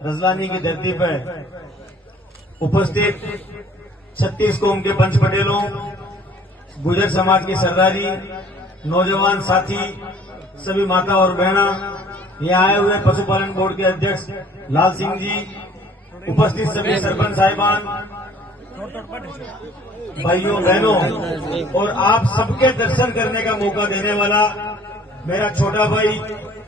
रजलानी की धरती पर उपस्थित 36 कौम के पंच पटेलों, गुजर समाज के सरदारी, नौजवान साथी, सभी माता और बहना, यहाँ आए हुए पशुपालन बोर्ड के अध्यक्ष लाल सिंह जी, उपस्थित सभी सरपंच साहिबान, भाइयों बहनों और आप सबके दर्शन करने का मौका देने वाला मेरा छोटा भाई,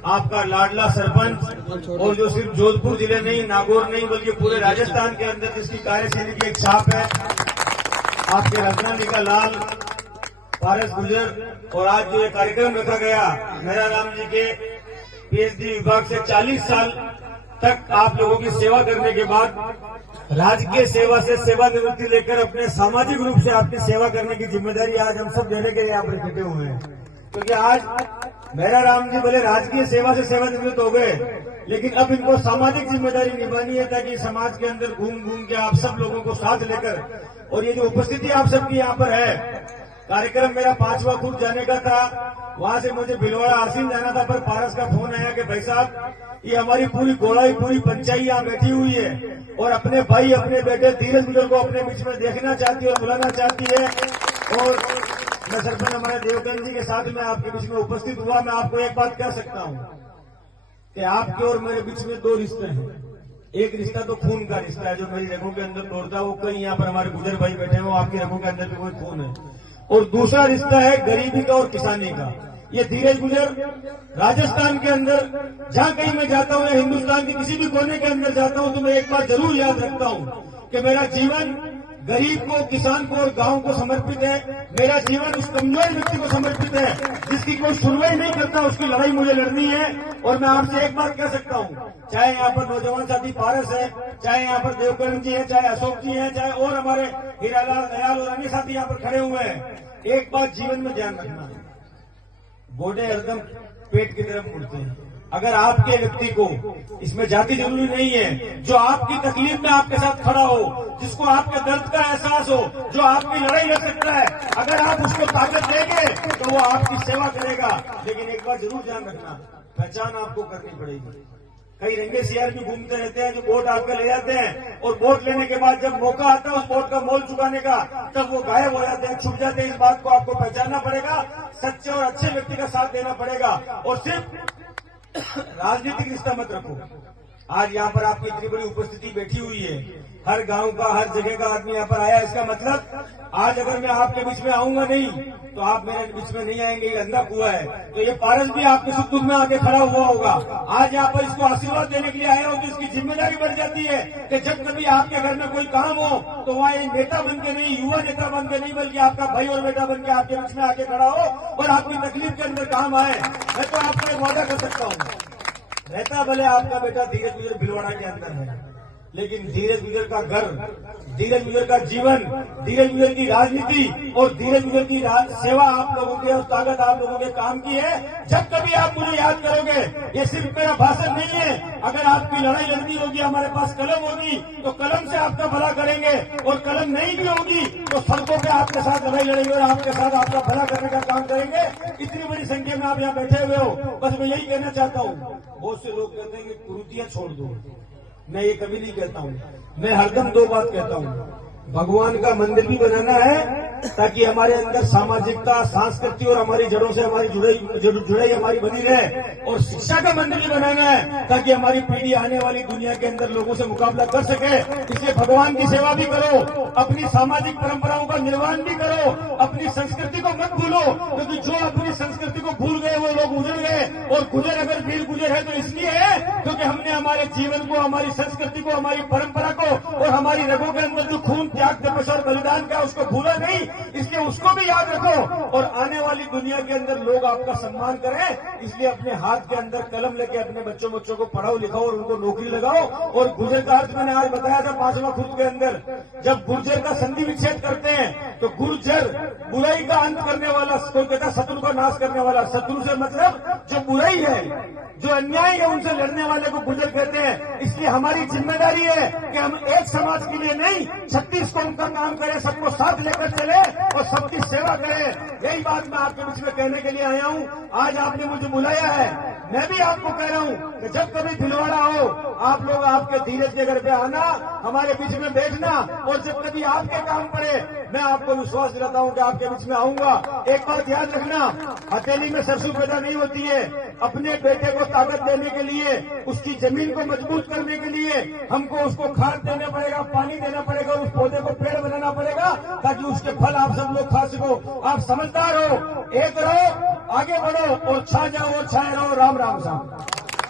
आपका लाडला सरपंच, और जो सिर्फ जोधपुर जिले नहीं, नागौर नहीं, बल्कि पूरे राजस्थान के अंदर जिसकी कार्यशैली की एक छाप है, आपके रत्नानी का लाल पारस गुजर। और आज जो ये कार्यक्रम रखा गया, मेरा राम जी के पीएचडी विभाग से 40 साल तक आप लोगों की सेवा करने के बाद राजकीय सेवा से सेवानिवृत्ति लेकर अपने सामाजिक रूप से आपकी सेवा करने की जिम्मेदारी आज हम सब देने के लिए यहाँ पर इकट्ठे हुए हैं। क्योंकि आज मेरा राम जी भले राजकीय सेवा से सेवानिवृत्त हो गए, लेकिन अब इनको सामाजिक जिम्मेदारी निभानी है, ताकि समाज के अंदर घूम घूम के आप सब लोगों को साथ लेकर, और ये जो उपस्थिति आप सबकी यहाँ पर है, कार्यक्रम मेरा 5वां खुद जाने का था, वहां से मुझे भिलवाड़ा आसीन जाना था, पर पारस का फोन आया कि भाई साहब ये हमारी पूरी गोड़ाई, पूरी पंचायत यहाँ बैठी हुई है और अपने भाई, अपने बेटे धीरज गुजर को अपने बीच में देखना चाहती है और बुलाना चाहती है। और मैं सरपंच हमारे देवकन जी के साथ में आपके बीच में उपस्थित हुआ। मैं आपको एक बात कह सकता हूँ कि आपके और मेरे बीच में 2 रिश्ते हैं। एक रिश्ता तो खून का रिश्ता है, जो मेरी रगों के अंदर दौड़ता है, वो कहीं यहाँ पर हमारे गुजर भाई बैठे हैं, वो आपकी रगों के अंदर भी कोई खून है। और दूसरा रिश्ता है गरीबी का और किसानी का। ये धीरज गुजर राजस्थान के अंदर जहां कहीं मैं जाता हूं या हिंदुस्तान के किसी भी कोने के अंदर जाता हूं, तो मैं एक बात जरूर याद रखता हूं कि मेरा जीवन गरीब को, किसान को और गांव को समर्पित है। मेरा जीवन उस कमजोर व्यक्ति को समर्पित है जिसकी कोई सुनवाई नहीं करता, उसकी लड़ाई मुझे लड़नी है। और मैं आपसे एक बात कह सकता हूं, चाहे यहाँ पर नौजवान साथी पारस है, चाहे यहाँ पर देवकरण जी है, चाहे अशोक जी है, चाहे और हमारे हीरालाल, दयाल और अन्य साथी यहाँ पर खड़े हुए हैं, एक बात जीवन में ध्यान रखना है, घोड़े हरदम पेट की तरफ मुड़ते हैं। अगर आपके व्यक्ति को, इसमें जाति जरूरी नहीं है, जो आपकी तकलीफ में आपके साथ खड़ा हो, जिसको आपके दर्द का एहसास हो, जो आपकी लड़ाई लड़ सकता है, अगर आप उसको ताकत देंगे तो वो आपकी सेवा करेगा। लेकिन एक बात जरूर ध्यान रखना, पहचान आपको करनी पड़ेगी। कई रंगे सियार भी घूमते रहते हैं जो वोट आपके ले जाते हैं, और वोट लेने के बाद जब मौका आता है उस वोट का मोल चुकाने का, तब वो गायब हो जाते हैं, छुप जाते हैं। इस बात को आपको पहचानना पड़ेगा, सच्चे और अच्छे व्यक्ति का साथ देना पड़ेगा, और सिर्फ राजनीतिक रिश्ता मत रखो। आज यहाँ पर आपकी इतनी बड़ी उपस्थिति बैठी हुई है, हर गांव का, हर जगह का आदमी यहाँ पर आया। इसका मतलब आज अगर मैं आपके बीच में आऊंगा नहीं तो आप मेरे बीच में नहीं आएंगे, ये अंधा कुआ है। तो ये पारस भी आपके सुख दुख में आके खड़ा हुआ होगा। आज यहाँ पर इसको आशीर्वाद देने के लिए आया हो, तो इसकी जिम्मेदारी बढ़ जाती है कि जब कभी आपके घर में कोई काम हो तो वहाँ एक नेता बन के नहीं, युवा नेता बन के नहीं, बल्कि आपका भाई और बेटा बन के आपके बीच में आके खड़ा हो और आपकी तकलीफ के अंदर काम आए। मैं तो आपको एक वादा कर सकता हूँ, रहता भले आपका बेटा धीरज गुजर भिलवाड़ा के अंदर है, लेकिन धीरज गुजर का घर, धीरज गुजर का जीवन, धीरज गुजर की राजनीति और धीरज गुजर की सेवा आप लोगों की और ताकत आप लोगों के काम की है। जब कभी आप मुझे याद करोगे, ये सिर्फ मेरा भाषण नहीं है, अगर आपकी लड़ाई लड़नी होगी, हमारे पास कलम होगी तो कलम से आपका भला करेंगे, और कलम नहीं भी होगी तो सड़कों पे आपके साथ लड़ाई लड़ेंगे और आपके साथ आपका भला करने का काम करेंगे। इतनी बड़ी संख्या में आप यहाँ बैठे हुए हो, बस मैं यही कहना चाहता हूँ। बहुत से लोग कहते हैं कि कुरीतियां छोड़ दो, मैं ये कभी नहीं कहता हूँ। मैं हरदम 2 बात कहता हूँ, भगवान का मंदिर भी बनाना है ताकि हमारे अंदर सामाजिकता, संस्कृति और हमारी जड़ों से हमारी जुड़ाई हमारी बनी रहे, और शिक्षा का मंदिर भी बनाना है ताकि हमारी पीढ़ी आने वाली दुनिया के अंदर लोगों से मुकाबला कर सके। इसलिए भगवान की सेवा भी करो, अपनी सामाजिक परंपराओं का निर्वहन भी करो, अपनी संस्कृति को मत भूलो, क्योंकि जो अपनी संस्कृति को भूल गए वो लोग उजड़ गए। और गुजर अगर वीर गुजर है तो इसलिए है क्योंकि हमने हमारे जीवन को, हमारी संस्कृति को, हमारी परंपरा को और हमारी रगों के अंदर जो खून, त्याग, तपस्या और बलिदान का उसको भूला नहीं, इसलिए उसको भी याद रखो। और आने वाली दुनिया के अंदर लोग आपका सम्मान करें, इसलिए अपने हाथ के अंदर कलम लेके अपने बच्चों को पढ़ाओ लिखाओ और उनको नौकरी लगाओ। और गुर्जर का अर्थ मैंने आज बताया था 5वां खुद के अंदर, जब गुर्जर का संधि विच्छेद करते हैं तो गुर्जर बुराई का अंत करने वाला, कोई कहता शत्रु का नाश करने वाला। शत्रु से मतलब जो बुराई है, जो अन्याय है, उनसे लड़ने वाले को गुर्जर कहते हैं। इसलिए हमारी जिम्मेदारी है कि हम एक समाज के लिए नहीं, 36 इस कौम का काम करे, सबको साथ लेकर चले और सबकी सेवा करे। यही बात मैं आपके बीच में कहने के लिए आया हूँ। आज आपने मुझे बुलाया है, मैं भी आपको कह रहा हूँ कि जब कभी भिलवाड़ा हो, आप लोग आपके धीरज के घर पे आना, हमारे बीच में बैठना, और जब कभी आपके काम पड़े, मैं आपको विश्वास दिलाता हूँ कि आपके बीच में आऊंगा। एक बात याद रखना, हथेली में सरसों पैदा नहीं होती है। अपने बेटे को ताकत देने के लिए, उसकी जमीन को मजबूत करने के लिए हमको उसको खाद देना पड़ेगा, पानी देना पड़ेगा, और उस पौधे को पेड़ बनाना पड़ेगा ताकि उसके फल आप सब लोग खा सको। आप समझदार हो, एक रहो, आगे बढ़ो और छा जाओ और छाए रहो। राम राम साहब।